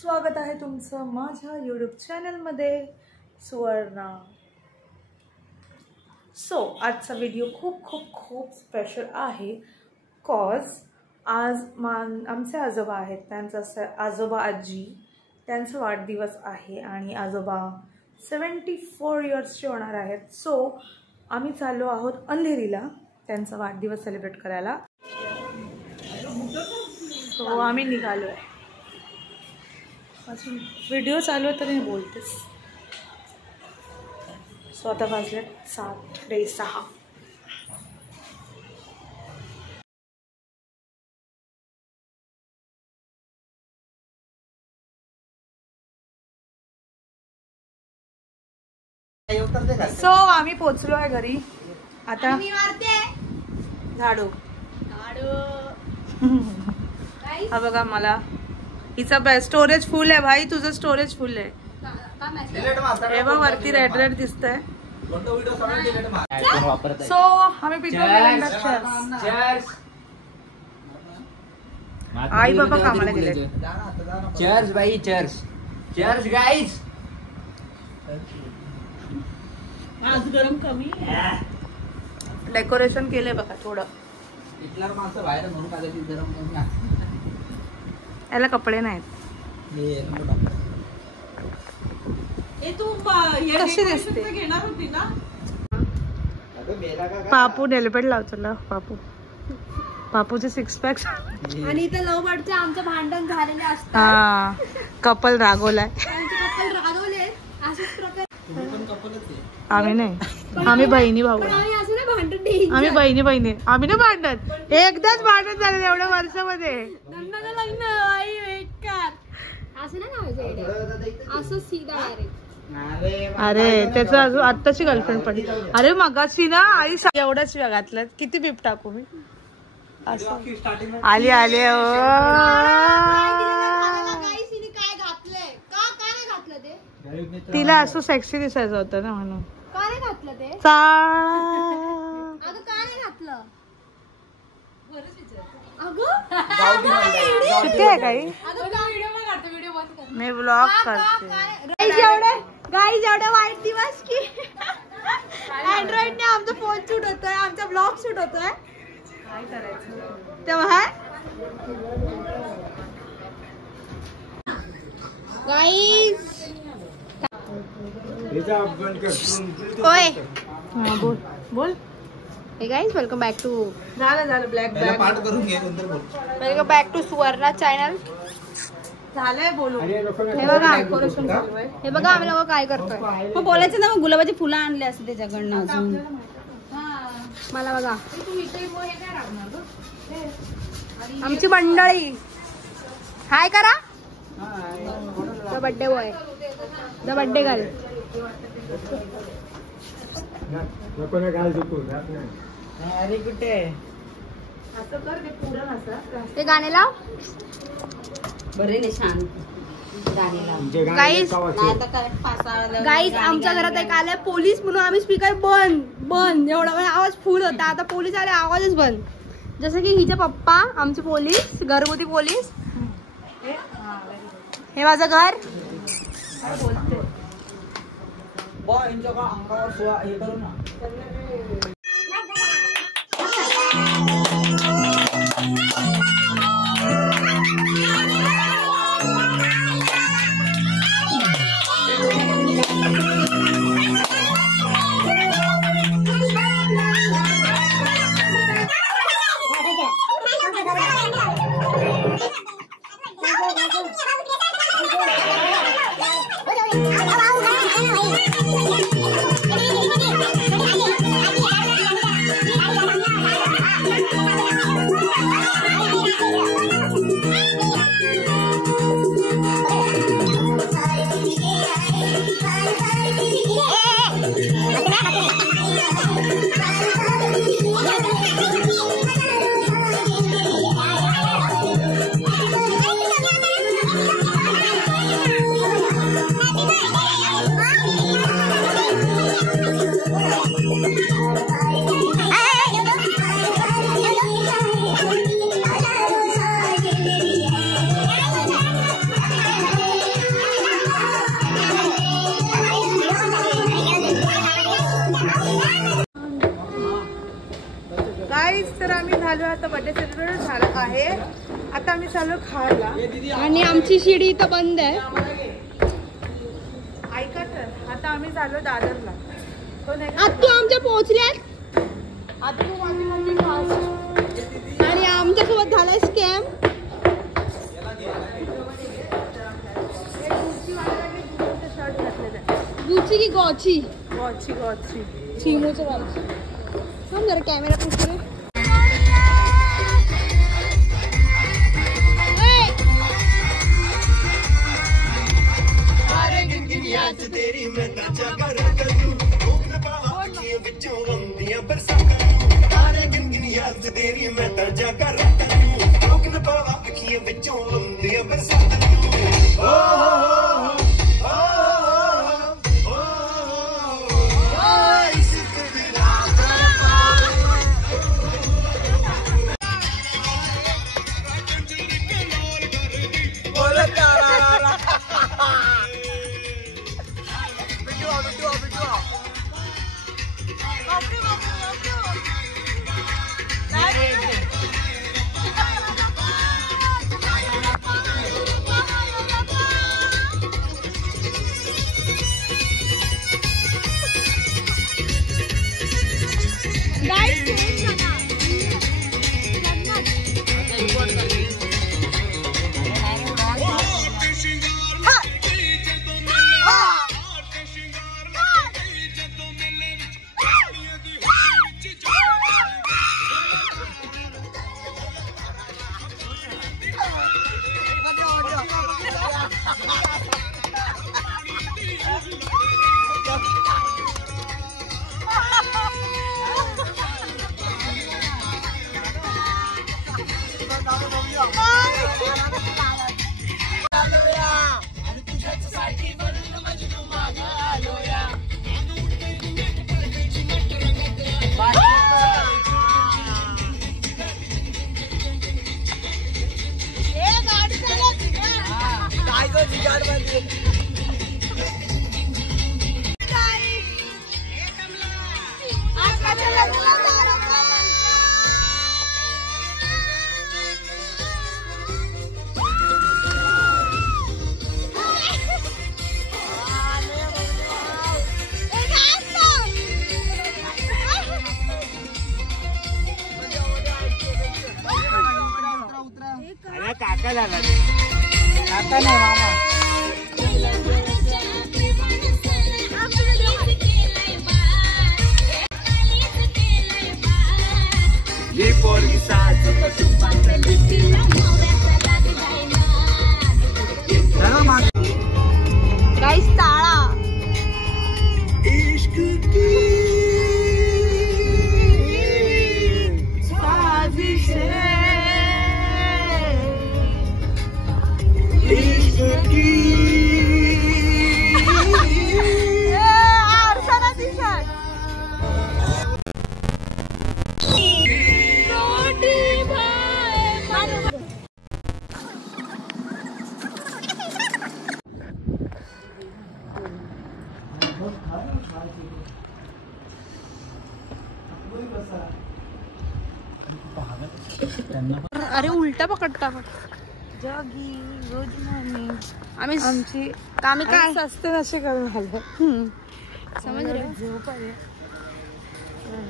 स्वागत आहे तुमचं माझ्या यूट्यूब चॅनलमध्ये सुवर्णा। आजचा व्हिडिओ खूप स्पेशल आहे कॉज आज आमचे आजोबा आहेत, त्यांचा आजोबा आजी त्यांचा वाढदिवस आहे आणि आजोबा 74 इयर्सचे होणार आहेत। सो आम्ही चाललो आहोत अंधेरीला त्यांचा वाढदिवस सेलिब्रेट करायला। सो आम्ही निघालो आहे, अजून व्हिडिओ चालू आहे तरी बोलतेस। सो आता वाजले 7:06। सो आम्ही पोचलो आहे घरी आता। झाडू हा बघा, मला हिचा स्टोरेज फुल आहे भाई, तुझं स्टोरेज फुल आहे। हे बघ वरती रेड रेड दिसतंय। सो आम्ही पितो आई बाबा कामाला गेले। चर्च भाई, चर्च चर्च गाइस। आज गरम कमी, डेकोरेशन केलंय बघा थोडं। इथला माणसं बाहेर म्हणून काढायची गरम कमी। याला कपडे नाहीत। कशी दिसते? पापू डेलिपेट लावतो ना, पापूचे 6 पॅक्स। आणि इथं लव बर्डचे आमचं भांडण झालेले असतात। हा, कपल रागवलाय। कपल रागवले अशाच प्रकारे। आम्ही नाही, आम्ही बहिणी भाऊ। आम्ही असं नाही भांडण नाही, आम्ही बहिणी आम्ही ना भांडण, एकदाच भांडण झालं एवढ्या वर्षामध्ये। लग्न आई बेकार असं नाही नावायचं, असं सीधा डायरेक्ट। अरे त्याचं अजून आत्ताची गर्लफ्रेंड पडली। अरे मगाशी ना आई एवढ्याच वेळ घातलं, किती बीप टाकू मी? असं आले काय घातलंय का काय नाही घातलं ते? तिला असं सेक्सी दिसायचं होतं ना म्हणून। का नाही घातलं ते? अगं का नाही घातलं? सुट्टी आहे काही? मी ब्लॉग करते। गाईज एवढे वाईट दिवस की अँड्रॉइड ने आमचा फोन शूट होतोय, आमचा ब्लॉग शूट होतोय। काय करायचं तेव्हा गाईज ओय बोल बोल। Hey guys welcome back to झालं black bag welcome back to Suvarna channel. झालंय बोलू। हे बघा हे बघा आम्ही लोक काय करतोय। मग बोलायचं ना, मग गुलाबाची फुलं आणली असते त्याच्याकडनं अजून। मला बघा आमची मंडळी हाय करा। The birthday boy, the birthday girl. अरे कुठे ते गाणे लाव बरे नाही शांत गाईज। गाईज आमच्या घरात एक आलाय पोलीस म्हणून आम्ही स्पीकर बंद एवढा वेळ आवाज फुल होता। आता पोलीस आले, आवाजच बंद। जसं की हिचे पप्पा आमचे पोलीस, घरगुती पोलीस। हे माझं घर। हे करू ना। आता बर्थडे सेलिब्रेट झालं आहे. आता आम्ही चाललो खायला आणि आमची शिडी इथं बंद आहे. ऐका तर आता आम्ही चाललो दादरला. आत्तू आमच्या पोहोचल्यात. आत्तू माझी मम्मी फास्ट. आणि आमच्यासोबत झालाय स्कॅम. शर्ट घातलेलं आहे. गुची की गॉची? गॉची गॉची. चिमूचं घालतो. थांब जरा कॅमेरा पुढे. तेरी मैं ताजा कर करूं भूख पावा अखियों विचों आंदियां बरसातां तारे गिन याद तेरी मैं ताजा कर करूं भूख पावा अखियों विचों आंदियां बरसातां ओ काका झाला काका नाही मामा. ये पोरगी साथ गाईस टाळा. इश्क की अरे उलटा पकडता. जगी गुड मॉर्निंग. आम्ही आमची कामी काय असते नसे करून आलो. समज रे. झोप आहे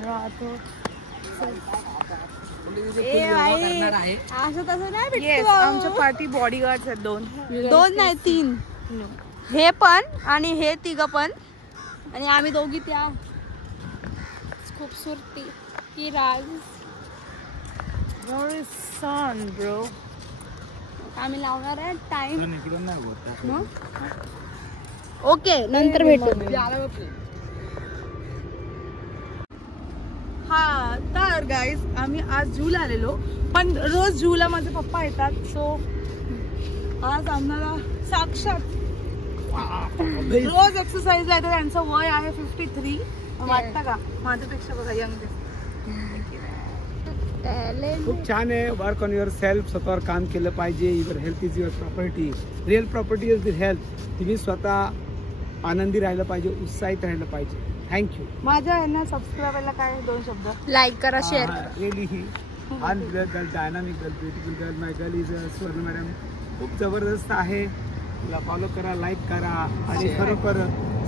राहतो. असं तसं नाही भेटतो. आमच्या पार्टी बॉडीगार्ड्स आहेत 2 नाही 3. हे पण आणि हे तिघ पण आणि आम्ही दोघी त्या खूपसूरती की राज. सन ब्रो. आम्ही लावणार आहे टाइम. ओके नंतर भेटू. हा तर गाईज आम्ही आज झूला आलेलो पण रोज झूला माझे पप्पा येतात. सो आज आम्हाला साक्षात रोज एक्सरसाइजला येतात. त्यांचं वय आहे 53. वाटतं का माझ्यापेक्षा बघा यंग. खूप छान आहे. Work on your self. स्वतःवर काम केलं पाहिजे. Your health is your property. Real property is the health. तुम्ही स्वतः आनंदी राहिलं पाहिजे, उत्साहित राहिलं पाहिजे. थँक्यू. माझ्या यांना सबस्क्राईबरला काय 2 शब्द. लाईक करा, शेअर करा. रिअली हा girl, dynamic girl, beautiful girl. My girl is स्वर्ण मॅडम. खूप जबरदस्त आहे. तिला फॉलो करा, लाईक करा आणि खरोखर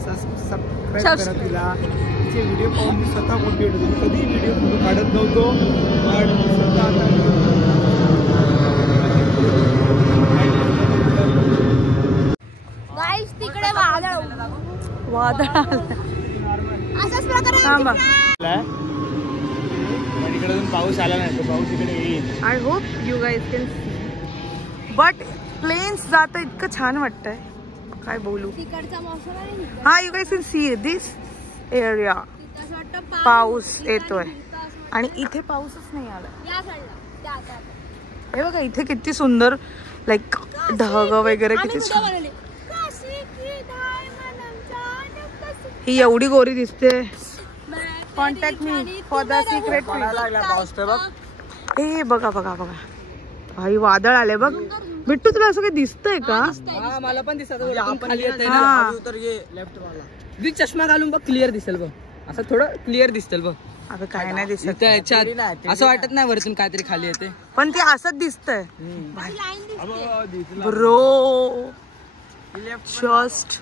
सबस्क्राईब करा तिला. तिचे व्हिडिओ पाहून मी स्वतः मोटिवेट होतो. कधी व्हिडिओ फोटो काढत नव्हतो पण स्वतः आता गाईस तिकडे वादळ अशाच प्रकारे इकडे पाऊस आला नाही तो पाऊस इकडे येईल. I hope you guys can see. But plains जातं इतकं छान वाटतंय, काय बोलू. तिकडचा मौसम आहे. हा, you guys can see this area. पाऊस येतोय आणि इथे पाऊसच नाही आला. हे बघा इथे किती सुंदर लाईक ढग वगैरे किती छान. ही एवढी गोरी दिसते. Contact me for the secret. हे बघा बघा बघा भाई वादळ आले बघ. बिट्टू तुला असं काही दिसतंय का? मला पण दिसत. चष्मा घालून बघ क्लिअर दिसेल बघ. असं थोडं क्लिअर दिसतील बघ. अगं काय नाही दिसत. असं वाटत नाही वरतून काहीतरी खाली येते पण ते असंच दिसतंय bro. Just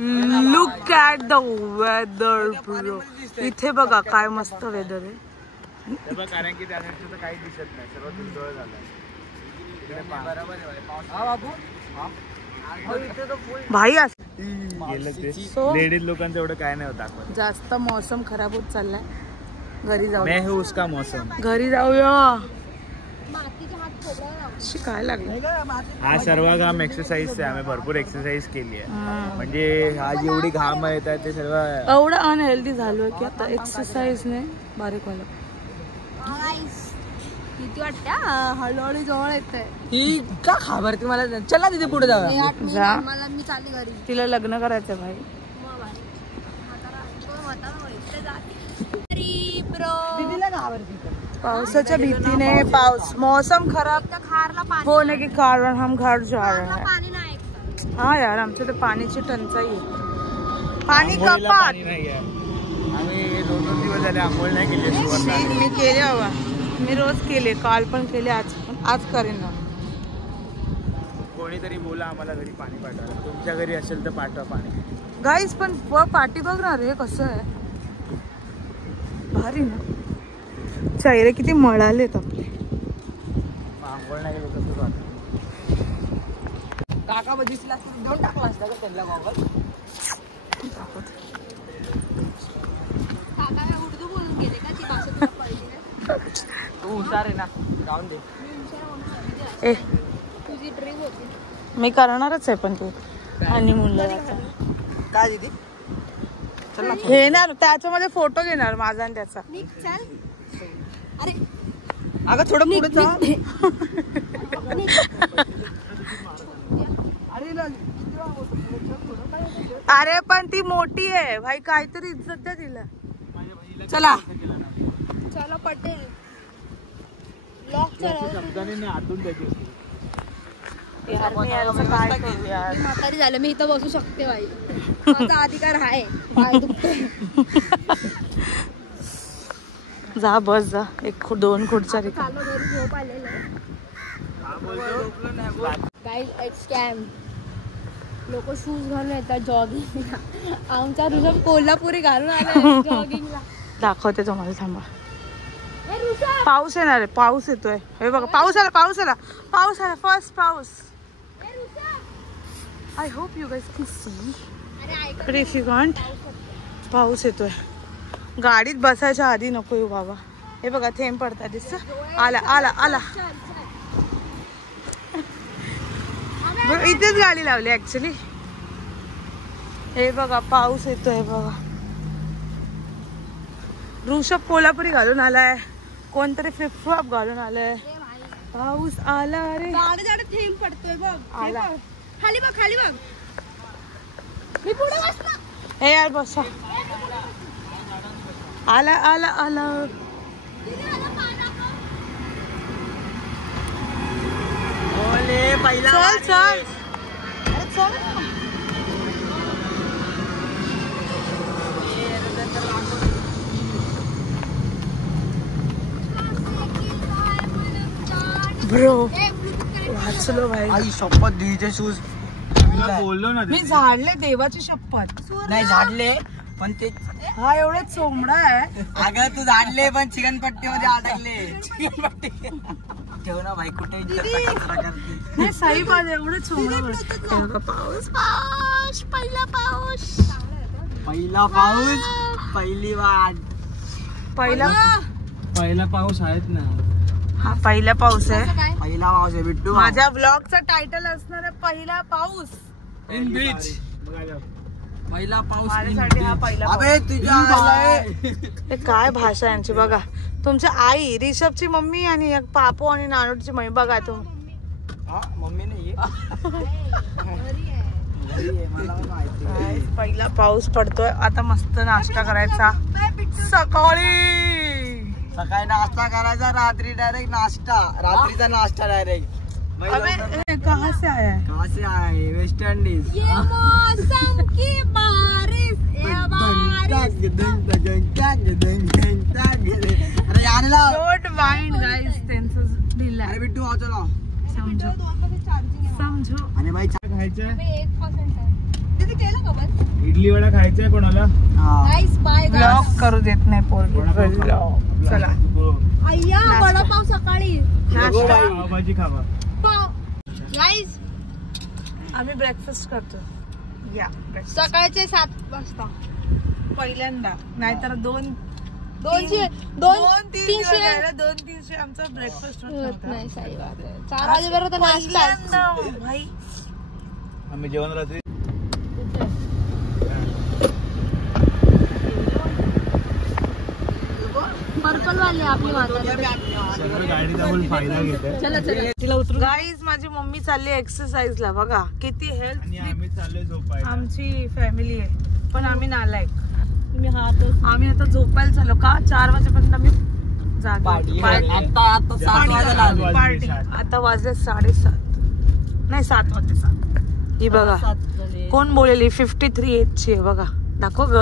look at the weather bro. इथे बघा काय मस्त वेदर आहे. कारण की त्यानंतर काही दिसत नाही, सर्व धुंदळ झालं. भाई लेडीज लोकांचं एवढं काय नाही होत. जास्त मौसम खराब होत चाललाय. घरी जाऊ. मैं हूँ उसका मौसम. घरी जाऊया. काय लागलं. हा सर्व घाम एक्सरसाइज आहे. आम्ही भरपूर एक्सरसाइज केली आहे. म्हणजे हा जेवढी घाम येतात ते सर्व एवढं अनहेल्दी झालोय की आता एक्सरसाइजने बारीक व्हायला. किती वाटतं हळूहळू जवळ येतंय. ही का घाबरते मला. चला तिथे पुढे जाऊया. जा. मला मी चालली घरी. तिला लग्न करायचं भाई. पावसाच्या भीतीने मौसम खराब होने के कारण हम घर जा रहे हैं. हाँ यार आमच्या तर पाण्याची टंचाई आहे. पाणी कपात. आम्ही 2-2 दिवस झाले आंघोळ नाही केली. मी केले बाबा. मी रोज केले, काल पण केले, आज करेन ना. कोणीतरी बोला आम्हाला घरी पाणी पाठवा. तुमच्या घरी असेल तर पाठवा पाणी. गाईज पण पाठी बघणार हे कसं आहे. भारी ना. चेहरे किती मळालेत आपले. आंघोळ नाही केली तसंच वाटतं. काका दिसला देऊन टाकला असता का त्यांना मोबाईल. उर्दू बोलून गेले का ती भाषा तुला कळली नाही. तू हुशार आहे ना, जाऊन दे. ए तुझी ड्रीम होती. मी करणारच आहे पण तू आणि मुलं काय दिदी. घेणार त्याच्यामध्ये फोटो घेणार माझा आणि त्याचा. चल. अरे अगं थोडं पुढे जा. अरे पण ती मोठी आहे भाई, काहीतरी इज्जत द्या तिला. चला चलो पटेल. लॉक शब्दाने आतून द्यायची. म्हातारी झालं मी इथं बसू शकते बाई. माझा अधिकार आहे. पाय दुखतोय. जा बस जा. 1-2 खुर्च्या रिकाम. चालू घरी झोप आलेलं आहे. गाईज एक स्कॅम. लोक शूज घालून येतात जॉगिंग. आमचा ऋषभ कोल्हापुरी घालून आला जॉगिंगला. दाखवते तुम्हाला थांबा. पाऊस येणार आहे. पाऊस येतोय. हे बघा पाऊस आला. पाऊस आला. पाऊस आला. फर्स्ट पाऊस. I hope you guys can see. But if you want पाऊस येतोय. गाडीत बसायच्या आधी नको येऊ बाबा. हे बघा थेंब पडतात दिसत. आला आला आला. इथेच गाडी लावली ऍक्च्युली. हे बघा पाऊस येतोय बघा. ऋषभ कोल्हापुरी घालून आलाय. कोणतरी फ्लिपफ्लॉप घालून आलाय. पाऊस आला रे. गाडी जाडे थेंब पडतोय बघ. आला. खाली बघ खाली बघ. मी पुढे बसला. हे यार बसा. आला आला आला. पहिला चल चल. चल ब्रो वाचलो भाई. आई शपथ दीदीचे शूज तुला बोललो ना मी झाडले देवाची शपथ. नाही झाडले पण ते हा एवढा चोमडा आहे. अगं तू झाडले पण चिकन पट्टी मध्ये अडकले. चिकन पट्टी ठेव ना भाई कुठे कचरा करते. नाही सही बात आहे, एवढं चोमडा. पाऊस पाऊस पहिला पाऊस पहिला पाऊस पहिली वाट. पहिला पाऊस आहेत ना. हा पहिला पाऊस आहे. पहिला पाऊस आहे बिट्टू. माझ्या ब्लॉगचा टायटल असणार आहे पहिला पाऊस. इन बीच पहिला पाऊस. माझ्यासाठी हा पहिला पाऊस. अबे तुझ्या हे काय भाषा यांची बघा. तुमच्या आई रिषभची मम्मी आणि एक पापू आणि नानूची मम्मी बघा तुम्ही. मम्मी नाही पहिला पाऊस पडतोय. आता मस्त नाश्ता करायचा सकाळी. सकाळी नाश्ता करायचा रात्री डायरेक्ट नाश्ता. रात्रीचा नाश्ता डायरेक्ट. अबे कहाँ से आया है? कहाँ से आए? West Indies. ये मौसम की बारिश अरे यार ला. डोंट माइंड गाइस त्यांचं दिलं अरे बिट्टू वाचव ना. समझो समझो. आणि भाई खायचं 1% आहे. तिथे केलं का बस? इडली वडा खायचा कोणाला? गाईस बाय ब्लॉग करू देत नाही पोरगी. ब्लॉग चला अय्या वडापाव सकाळी. नाश्ता पावभाजी खावा. गाईस आम्ही ब्रेकफास्ट करतो. या breakfast. सकाळचे 7 वाजता. पहिल्यांदा नाहीतर 200 200-300 आमचा ब्रेकफास्ट नाही. सही बात आहे. 4 वाजेपर्यंत नाश्ता. भाई आम्ही जेवण रात्री पर्पल वाले आपली म्हातारी. सगळं गाडीचा फुल फायदा घेते. गाईज माझी मम्मी चालली एक्सरसाइजला. बघा किती हेल्थ. आणि आम्ही चाललोय झोपायला. आमची फॅमिली आहे पण आम्ही नालायक. आम्ही आता झोपायला चाललो का 4 वाजेपर्यंत आम्ही पार्टी. पार्टी. आता 7 वाजता आलो. पार्टी आता वाजले 7:30. नाही 7 वाजले 7. ही बघा कोण बोलेली 53 एजची आहे बघा. दाखव ग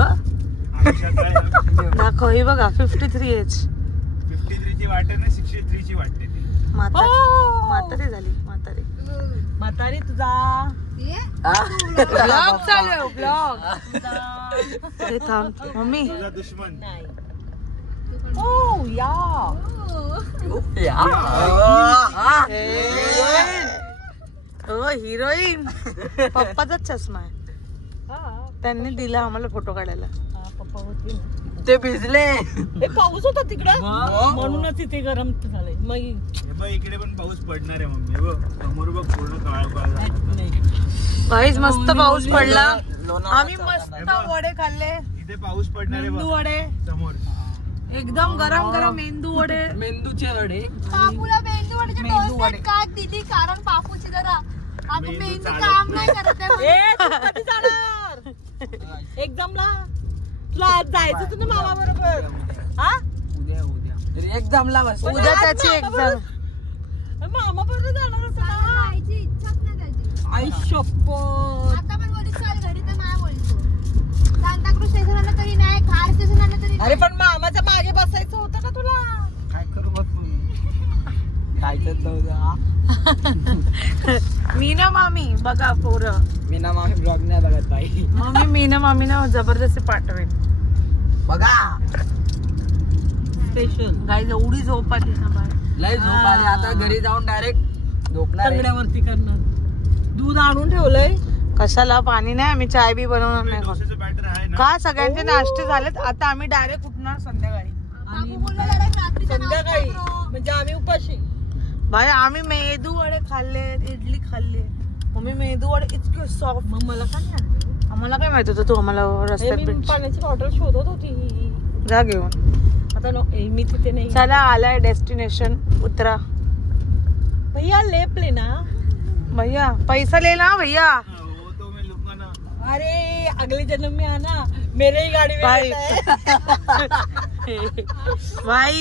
दाखव. ही बघा 53 एज. 53 ची वाटते ना 63 ची वाटते ती. म्हातारी झाली. म्हातारी तुझा ब्लॉग चालू आहे. ब्लॉग थांब मम्मी. तुझा दुश्मन. ओ या हो हिरोईन. पप्पाचा चष्मा आहे. त्यांनी दिला आम्हाला फोटो काढायला. ते भिजले. पाऊस होता तिकडं म्हणूनच तिथे गरम झालंय. मग इकडे पण पाऊस पडणार आहे मम्मी. बघ समोर बघ पूर्ण काळ. काहीच मस्त पाऊस पडला. आम्ही मस्त वडे खाल्ले. इथे पाऊस पडणार आहे मेंदू बघ वडे समोर. एकदम गरम गरम मेंदू वडे. मेंदूचे वडे. पापूला मेंदू वड्याचे टोस्ट काट दिली कारण पापूची जरा आता मेंदू काम नाही करत आहे. एक्झामला तुला आज जायचं होतं ना मामा बरोबर. हा उद्या एक्झामला बस. उद्या त्याची एक्झाम. मामा बरोबर जाणार होतं ना. जायची इच्छाच नाही त्याची. आई शपथ. आता पण बोलीस चाल घरी तर नाही बोलतो. सांताक्रूज स्टेशन आलं तरी नाही. खार स्टेशन आलं तरी अरे पण मामाच्या मागे बसायचं होतं ना तुला. काय करू बघ खायचं नव्हतं. मीना मामी बघा पोरं. मीना मामी ब्लॉग नाही बघत बाई. मम्मी मीना मामीना जबरदस्ती पाठवेल बघा. स्पेशल. गाई एवढी झोप आली ना बाहेर. लय झोप आली. आता घरी जाऊन डायरेक्ट झोपणार. करणार. दूध आणून ठेवलंय. कशाला पाणी नाही. आम्ही चाय बी बनवणार नाही. डोशाचं बॅटर आहे ना. का सगळ्यांचे नाश्ते झालेत. आता आम्ही डायरेक्ट उठणार संध्याकाळी. संध्याकाळी म्हणजे आम्ही उपाशी. भाई आम्ही मेदू वडे खाल्ले. इडली खाल्ले. मम्मी मेदू वडे इतके सॉफ्ट. मग मला का नाही आणले. आम्हाला काय माहित होतं तू आम्हाला रस्त्यात पाण्याची बॉटल शोधत होती. जा घेऊन. आता मी तिथे नाही. चला आलाय डेस्टिनेशन. उतरा भैया. लेप लेना भैया. पैसा लेना भैया. हो तो मैं लूंगा ना. अरे अगले जन्म में आना मेरे ही गाड़ी में भाई. भाई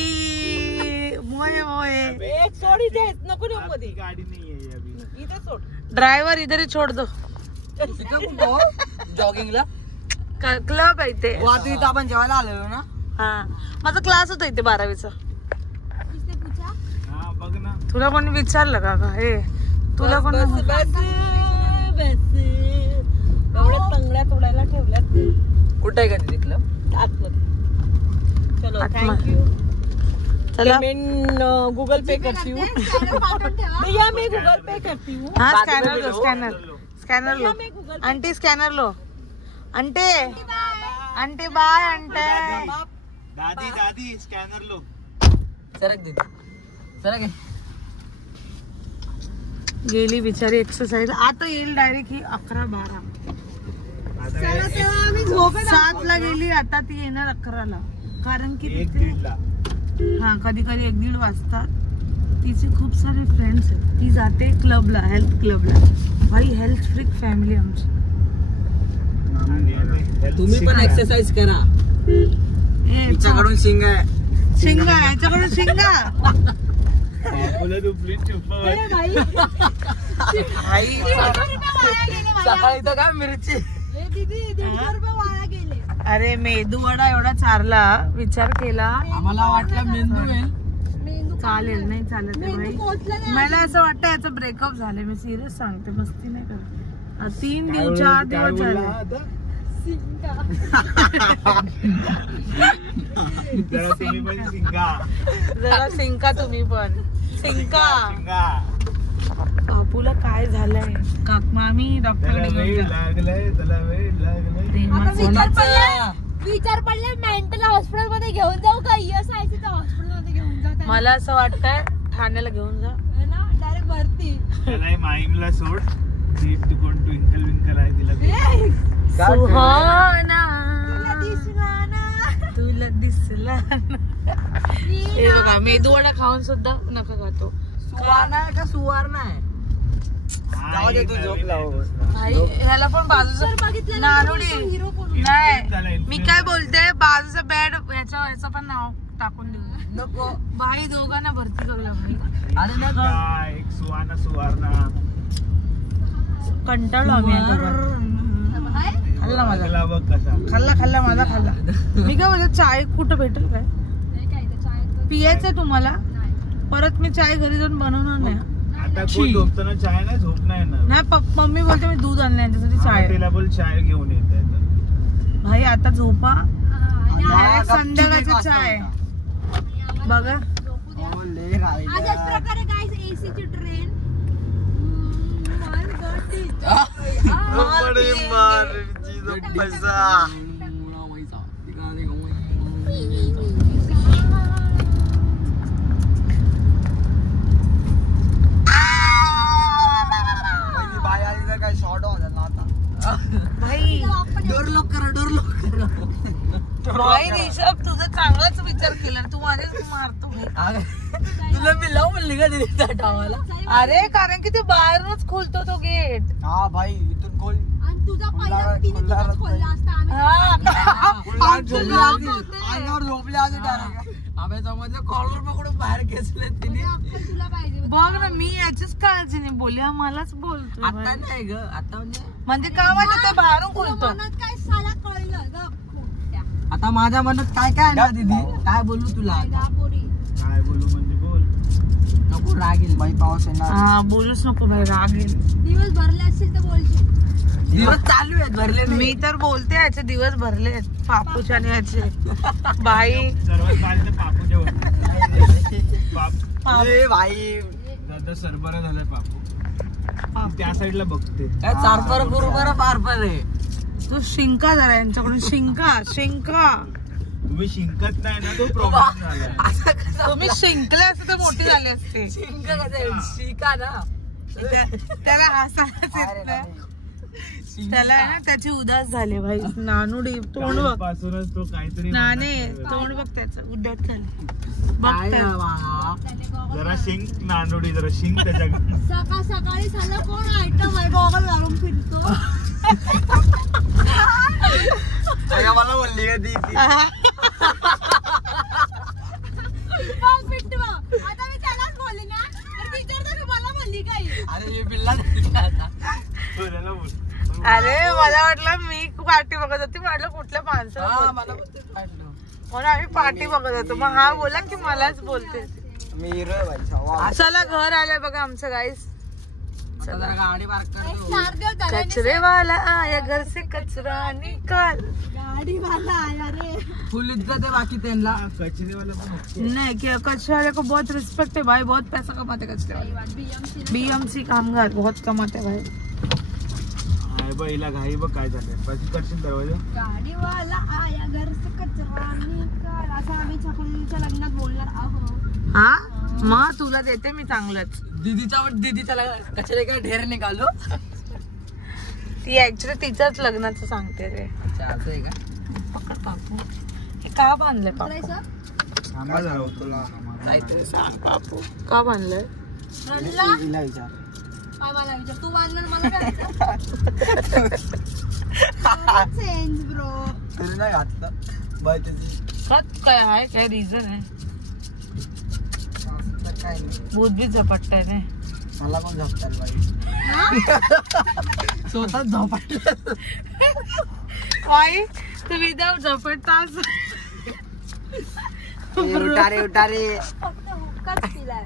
मोहे मोहे एक सोड इथे नको देऊ मध्ये. गाडी नाही आहे अभी. इथे सोड. ड्रायव्हर इधर ही छोड़ दो. जॉगिंगला क्लब आहे ते. तू इथं आपण जेवायला आलेलो ना. हा माझा क्लास होता इथे 12वीचा. हा बघ ना. तुला कोणी विचारलं का हे तुला कोणी एवढ्या तंगड्या तोडायला ठेवल्यात कुठे आहे का तिथलं आतमध्ये चलो आत्मा. थँक्यू चला मैं गूगल पे करती हूँ भैया मैं गूगल पे करती हूँ हाँ स्कैनर लो स्कैनर लो आंटी स्कैनर लो आंटी बाय आंटी दादी स्कॅनर लो. सरक दे सरक आहे. गेली बिचारी एक्सरसाइज आता येईल डायरेक्ट ही 11-12 7 ला गेली आता ती येणार 11 ला कारण की हा कधी कधी 1-1:30 वाजता तिचे खूप सारे फ्रेंड्स आहेत ती जाते क्लबला हेल्थ क्लबला भाई हेल्थ फ्रीक फॅमिली आमची. तुम्ही पण एक्सरसाइज करा. तिच्याकडून शिंग आहे शिंगा याच्याकडून शिंगा सकाळी तर काय मिरची. अरे मेदू वडा एवढा चारला विचार केला आम्हाला वाटलं मेंदू आहे. चालेल नाही चालत आहे भाई. मला असं वाटतं याचं ब्रेकअप झालंय मी सिरियस सांगते मस्ती नाही करत. 3 दिवस 4 दिवस झाले. जरा सिंका तुम्ही पण सिंका. बापूला काय झालंय मामी डॉक्टरकडे विचार पडले मेंटल हॉस्पिटल मध्ये घेऊन जाऊ का ESIC हॉस्पिटल मध्ये घेऊन जाऊ मला असं वाटतंय ठाण्याला घेऊन जा ना डायरेक्ट भरती माईमला सोड कोण ट्विंकल विंकल आहे तिला सुहाना दिसला ना तुला दिसला हे बघा मेदू वडा खाऊन सुद्धा नका खातो. सुवाना आहे का सुवारणा आहे. जाऊ दे तू झोप लाव. भाई ह्याला पण बाजूचं नारोडी नाही मी काय बोलते बाजूचं बेड ह्याचं पण नाव टाकून देऊ नको भाई दोघांना भरती करूया भाई. अरे नको. एक सुवाना सुवारणा कंटाळलो आम्ही खाल्ला माझा लागला बघ कसा खाल्ला माझा खाल्ला. मी काय बोलते चाय कुठं भेटेल काय पियायचं तुम्हाला परत मी चाय घरी जाऊन बनवणार नाही. आता कोण झोपताना चाय नाही झोप नाही येणार. नाही मम्मी बोलते मी दूध आणलं यांच्यासाठी चाय तिला बोल चाय घेऊन येत भाई आता झोपा संध्याकाळची चाय बघा. अशाच प्रकारे गाईस AC ची ट्रेन काय शॉर्ट होता आता भाई डोर लॉक करा. भाई रिषभ तुझं चांगलाच विचार केला तू माझ्याच मारतो. तुला मी लावू म्हणली का दिली त्या टावाला. अरे कारण की ते बाहेरूनच खोलतो तो गेट. हा भाई इथून खोल. आणि तुझा पहिला तिने तुझाच खोलला असता अंगावर झोपले आज डायरेक्ट. आम्ही समजलं कॉलर पकडून बाहेर खेचले तिने. तुला पाहिजे बघ ना मी याचीच काळजी नाही बोलली मलाच बोलतो. आता नाही ग आता म्हणजे का माहिती ते बाहेरून खोलतो. मनात काय साला कळलं ग खोट्या आता माझ्या मनात काय काय ना दीदी काय बोलू तुला पोरी काय बोलू म्हणजे बोल नको राग येईल बाई पाऊस येणार. हा बोलूच नको भाई राग येईल. दिवस भरले असतील तर बोलशील. दिवस चालू आहेत भरले मी तर बोलते याचे दिवस भरले आहेत पापूच्या आणि याचे बाई सर्वात भारी तर पापू जेवण भाई दादा सरबरा झालाय पापू त्या साईडला बघते. काय चारपर बरोबर पारपर आहे. तू शिंका जरा यांच्याकडून शिंका तुम्ही शिंकत नाही ना तो प्रॉब्लेम झालाय. असं कसं तुम्ही शिंकले असते तर मोठी झाली असते. शिंक कसं शिका ना त्याला हसायलाच येत नाही. त्याला ना त्याची उदास झाली भाई नानुडी तोंड बघ पासूनच तो काहीतरी नाने तोंड बघ त्याचं उदास झालं बघ काय त्या. जरा शिंक नानोडी जरा शिंक त्याच्या सकाळी झालं कोण आयटम आहे गॉगल घालून फिरतो. मला बोलली का ती आता मी त्यालाच बोलली ना तर विचारतो मला बोलली काही. अरे हे बिल्ला अरे मला वाटलं मी पार्टी बघत होती म्हटलं कुठल्या माणसाला मला म्हणून आम्ही पार्टी बघत होतो मग हा बोला की मलाच बोलते. मी हिरो आहे भाई. चला घर आलंय बघा आमचं गाईस. गाडी पार्क करतो. कचरे वाला आया घर से कचरा निकाल. गाडी वाला आया रे. फुल इज्जत है बाकी त्यांना. कचरे वाला पण नहीं कि कचरे वाले को बहुत रिस्पेक्ट है भाई. बहुत पैसा कमाते कचरे वाले. बीएमसी कामगार बहुत कमाते भाई. हिला घाई बघ काय झालंय. बाकी करशील दरवाजा. गाडी वाला आया घर से कचरा निकाल असं आम्ही छकुलीच्या लग्नात बोलणार आहोत. हा मग तुला देते मी चांगलंच. दीदीचा कचरे का ढेर निकालो. ती ऍक्च्युली तिच्याच लग्नाचं सांगते रे. असं आहे का. पकड पापू. हे का बांधलंय पापू? करायचं थांबा जरा तुला काहीतरी सांग पापू का बांधलंय? रणला हिला विचार. काय मला विचार तू बांधलं मला काय चेंज ब्रो. तरी नाही घातलं बाय त्याची. खत काय आहे काय रिझन आहे? काय नाही. भूत बी झपटताय रे. मला पण झोपतात बाई. स्वतः झोपटलं. वाई तू विदाऊट झपटतास. उठारे उठारे. फक्त हुक्काच पिलाय.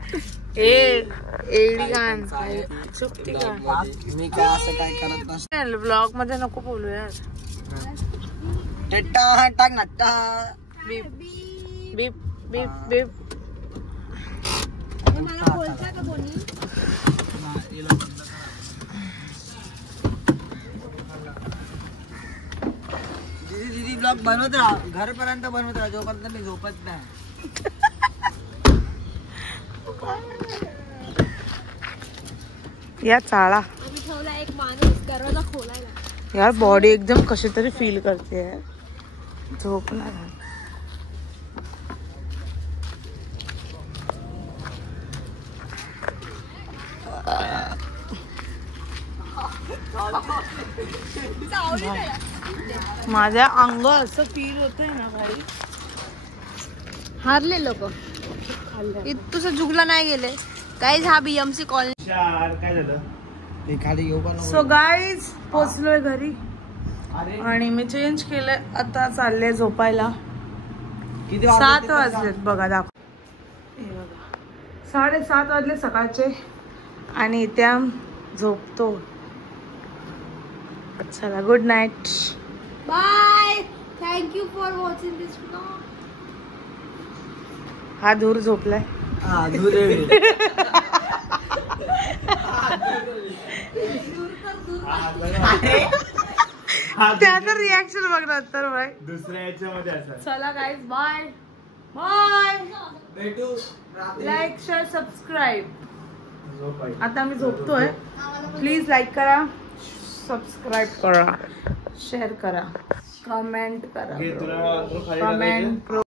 एडी गाण चुपती गाण. मी काय असं काय करत नसतो. ब्लॉग मध्ये नको बोलू यार. टेट्टा टाक नट्टा. बीप बीप बीप बीप. मला बोलता का कोणी? दीदी ब्लॉग बनवत राहा. घरपर्यंत बनवत राहा जोपर्यंत मी झोपत नाही. या चाळा आम्ही ठेवला एक माणूस दरवाजा खोलायला. यार बॉडी एकदम कशी तरी फील करते यार. झोपणार. माझ्या अंग असं फील होतंय ना भाई. हारले लोक इथून जुगला नाही गेले गाईज. हा बीएमसी कॉलनी. काय झालं? ते खाली येऊ का सो गाईज पोचलोय घरी आणि मी चेंज केलंय. आता चालले झोपायला. 7 वाजलेत बघा. दाखव. हे बघा 7:30 वाजले सकाळचे आणि त्या झोपतो. चला good night. Bye. Thank you for watching this blog. हा दूर झोपलाय. हा धुरे. त्याचं रिॲक्शन बघणार तर बाय. दुसऱ्या याच्यामध्ये असं. चला गाईज बाय बाय. भेटू. Like share subscribe. झोप आहे. आता मी झोपतोय. प्लीज लाईक करा, सबस्क्राईब करा, शेअर करा, कमेंट करा. घे, तुला खाली टाकायचं? कमेंट